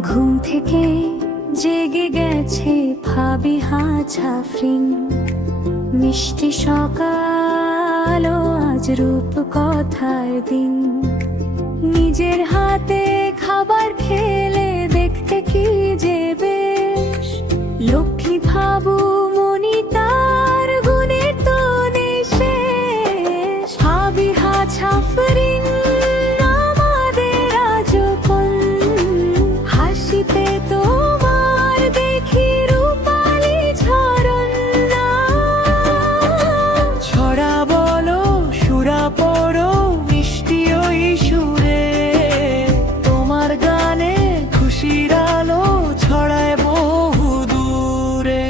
ঘুম থেকে জেগে গেছে ফাবিহা জাফরিন। মিষ্টি সকাল আজ রূপ কথার দিন। নিজের হাতে খাবার খেলে দেখতে কি যে বেশ। লক্ষ্মী ভাবু মনি তার গুণের তো নেই শেষ। ফাবিহা জাফরিন আমাদের আজপন। হাসিতে তোমার দেখি রূপালি ঝরনা। ছড়া বলো সুরা পড়ো মিষ্টি ওই সুরে। তোমার গানে খুশির আলো ছড়ায় বহু দূরে।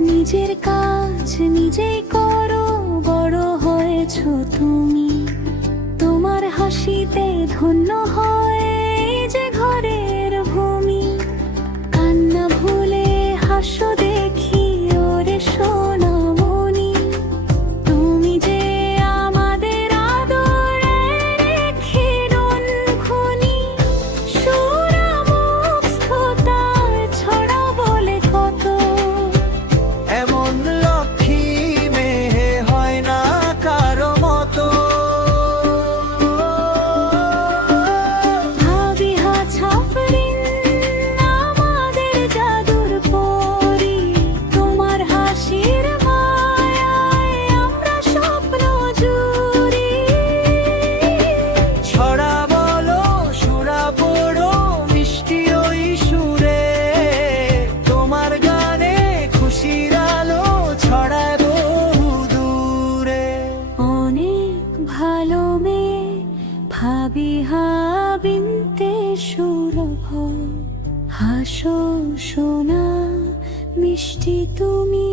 নিজের কাজ নিজেই করো, বড় হয়েছো তুমি। তোমার হাসিতে ধন্য হয় এই যে ঘরের ভূমি। কান্না ভুলে হাসো দেখি ওরে সোনামণি। তুমি যে আমাদের আদরের ক্ষীরণ খনি। সুরামুখতার ছড়া বলে কত। এমন লক্ষ্মী মেয়ে হয় না কারো মতো। ফাবিহা জাফরিন আমাদের জাদুর পরী। তোমার হাসির মায়ায় আমরা স্বপ্ন জুড়ি। ছড়া বলো সুরা পড়ো মিষ্টি ওই সুরে। তোমার গানে খুশির আলো ছড়ায় বহু দূরে। অনেক ভালো মেয়ে ফাবিহা বিনতে সুলভ। হাসো সোনা মিষ্টি তুমি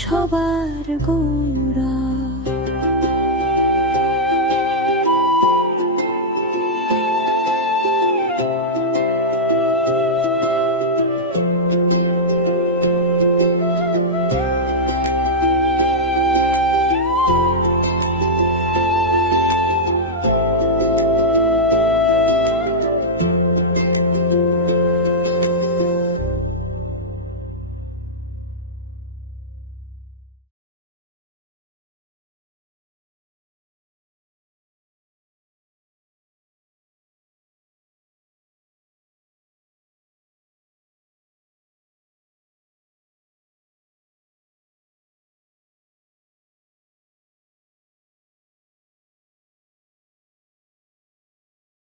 সবার গৌরব।